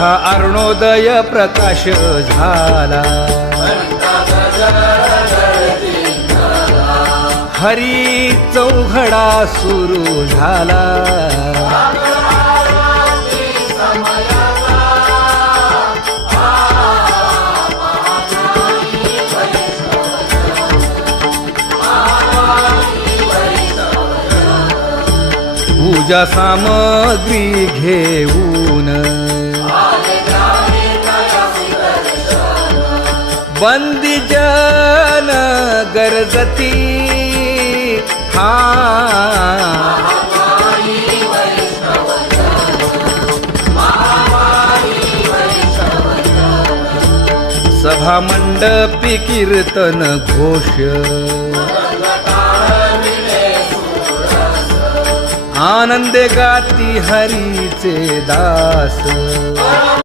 बघा अरुणोदय प्रकाश झाला, हरी चौघडा सुरू झाला. पूजा सामग्री घेऊन बंदी जन गरजती, हा सभा मंडपी कीर्तन घोष, आनंदे गाती हरीचे दास.